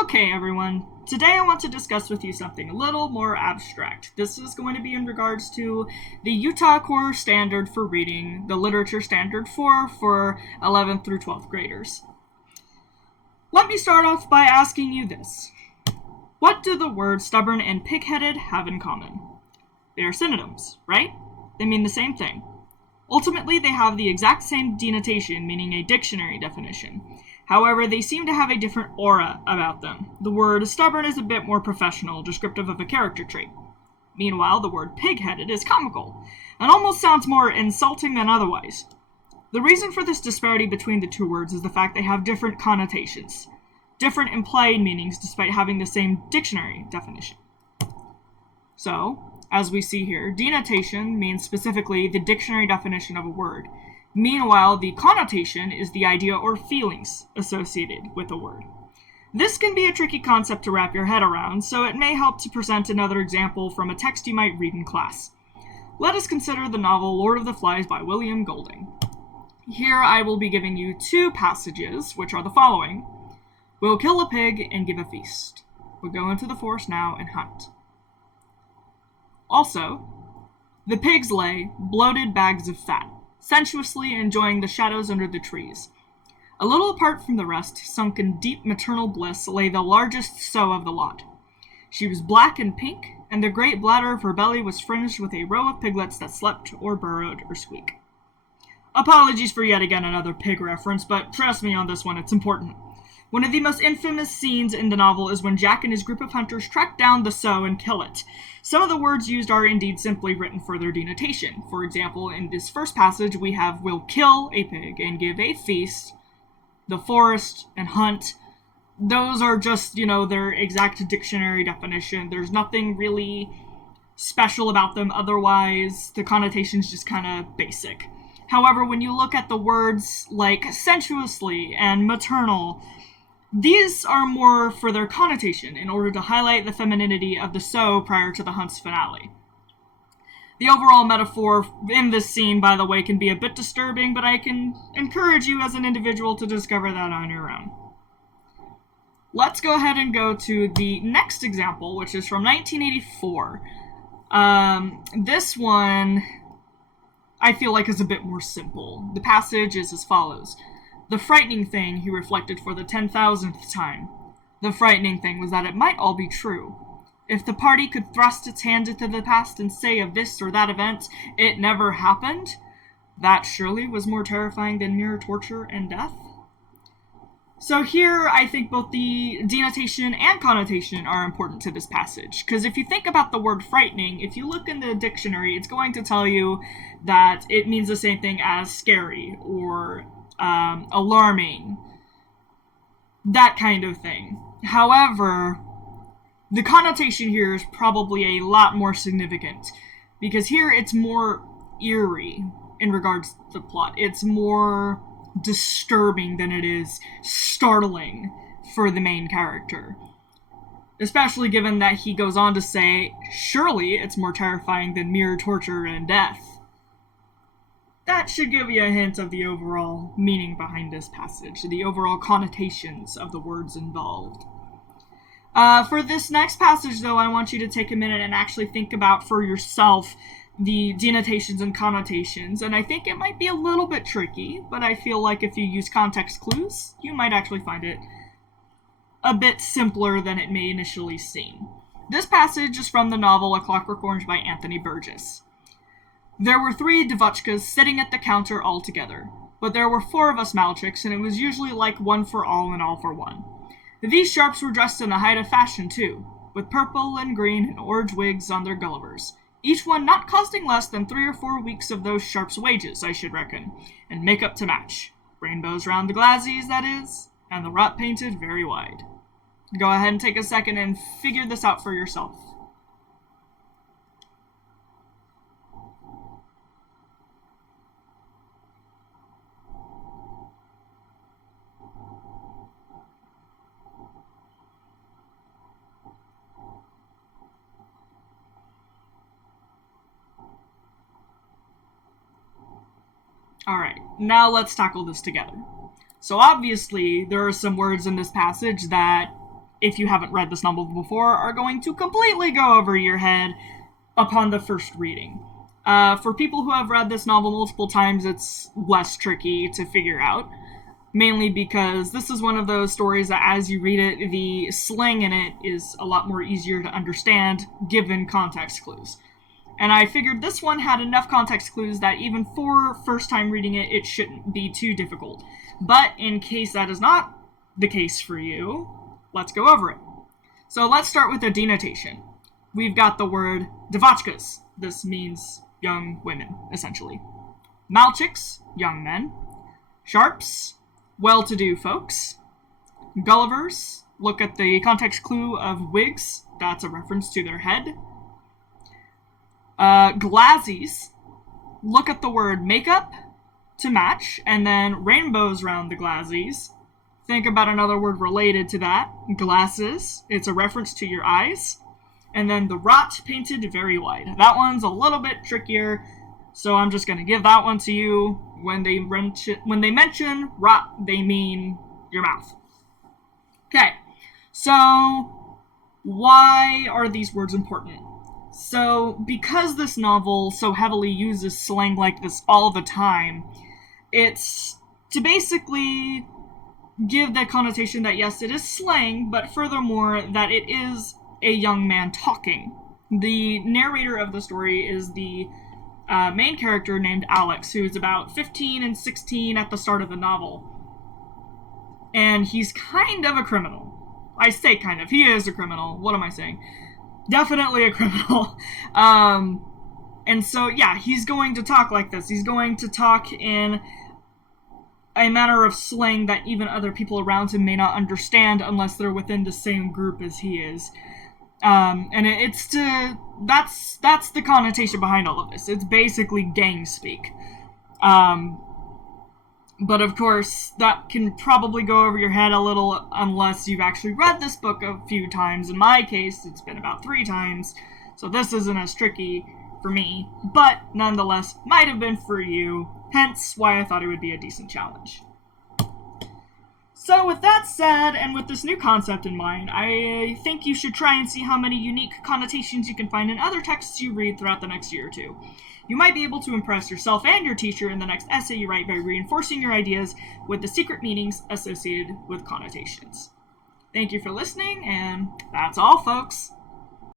Okay, everyone. Today I want to discuss with you something a little more abstract. This is going to be in regards to the Utah Core Standard for Reading, the Literature Standard 4 for 11th through 12th graders. Let me start off by asking you this. What do the words stubborn and pig-headed have in common? They are synonyms, right? They mean the same thing. Ultimately, they have the exact same denotation, meaning a dictionary definition. However, they seem to have a different aura about them. The word stubborn is a bit more professional, descriptive of a character trait. Meanwhile, the word pig-headed is comical, and almost sounds more insulting than otherwise. The reason for this disparity between the two words is the fact they have different connotations, different implied meanings despite having the same dictionary definition. So, as we see here, denotation means specifically the dictionary definition of a word. Meanwhile, the connotation is the idea or feelings associated with a word. This can be a tricky concept to wrap your head around, so it may help to present another example from a text you might read in class. Let us consider the novel Lord of the Flies by William Golding. Here I will be giving you two passages, which are the following. We'll kill a pig and give a feast. We'll go into the forest now and hunt. Also, the pigs lay bloated bags of fat, sensuously enjoying the shadows under the trees. A little apart from the rest, sunk in deep maternal bliss, lay the largest sow of the lot. She was black and pink, and the great bladder of her belly was fringed with a row of piglets that slept or burrowed or squeaked. Apologies for yet again another pig reference, but trust me on this one, it's important. One of the most infamous scenes in the novel is when Jack and his group of hunters track down the sow and kill it. Some of the words used are indeed simply written for their denotation. For example, in this first passage we have will kill a pig and give a feast, the forest, and hunt. Those are just, their exact dictionary definition. There's nothing really special about them otherwise. The connotation's just kind of basic. However, when you look at the words like sensuously and maternal, these are more for their connotation in order to highlight the femininity of the sow prior to the hunt's finale. The overall metaphor in this scene, by the way, can be a bit disturbing, but I can encourage you as an individual to discover that on your own. Let's go ahead and go to the next example, which is from 1984. This one, I feel like, is a bit more simple. The passage is as follows. The frightening thing, he reflected for the 10,000th time. The frightening thing was that it might all be true. If the party could thrust its hand into the past and say of this or that event, it never happened, that surely was more terrifying than mere torture and death. So here, I think both the denotation and connotation are important to this passage, because if you think about the word frightening, if you look in the dictionary, it's going to tell you that it means the same thing as scary, or alarming, that kind of thing. However, the connotation here is probably a lot more significant, because here it's more eerie in regards to the plot. It's more disturbing than it is startling for the main character. Especially given that he goes on to say, surely it's more terrifying than mere torture and death. That should give you a hint of the overall meaning behind this passage, the overall connotations of the words involved. For this next passage, though, I want you to take a minute and actually think about for yourself the denotations and connotations, and I think it might be a little bit tricky, but I feel like if you use context clues, you might actually find it a bit simpler than it may initially seem. This passage is from the novel A Clockwork Orange by Anthony Burgess. There were 3 Devotchkas sitting at the counter all together, but there were 4 of us Malchiks, and it was usually like one for all and all for one. These sharps were dressed in the height of fashion, too, with purple and green and orange wigs on their Gullivers, each one not costing less than 3 or 4 weeks of those sharps' wages, I should reckon, and make-up to match. Rainbows round the glazies, that is, and the rot painted very wide. Go ahead and take a second and figure this out for yourself. Alright, now let's tackle this together. So obviously, there are some words in this passage that if you haven't read this novel before, are going to completely go over your head upon the first reading. For people who have read this novel multiple times, it's less tricky to figure out. Mainly because this is one of those stories that as you read it, the slang in it is a lot more easier to understand given context clues. And I figured this one had enough context clues that even for first time reading it, it shouldn't be too difficult. But in case that is not the case for you, let's go over it. So let's start with the denotation. We've got the word devachkas. This means young women, essentially. Malchiks, young men. Sharps, well-to-do folks. Gullivers, look at the context clue of wigs. That's a reference to their head. Glazies, look at the word makeup to match, and then rainbows around the glazies. Think about another word related to that. Glasses, it's a reference to your eyes. And then the rot painted very wide. That one's a little bit trickier, so I'm just going to give that one to you. When they mention rot, they mean your mouth. Okay, so why are these words important? So, because this novel so heavily uses slang like this all the time, it's to basically give the connotation that yes, it is slang, but furthermore, that it is a young man talking. The narrator of the story is the main character named Alex, who is about 15 and 16 at the start of the novel. And he's kind of a criminal. I say kind of. He is a criminal. What am I saying? Definitely a criminal. And so, yeah, he's going to talk like this. He's going to talk in a manner of slang that even other people around him may not understand unless they're within the same group as he is. And that's the connotation behind all of this. It's basically gang speak. But of course, that can probably go over your head a little unless you've actually read this book a few times. In my case, it's been about 3 times, so this isn't as tricky for me, but nonetheless, might have been for you, hence why I thought it would be a decent challenge. So with that said, and with this new concept in mind, I think you should try and see how many unique connotations you can find in other texts you read throughout the next year or 2. You might be able to impress yourself and your teacher in the next essay you write by reinforcing your ideas with the secret meanings associated with connotations. Thank you for listening, and that's all, folks.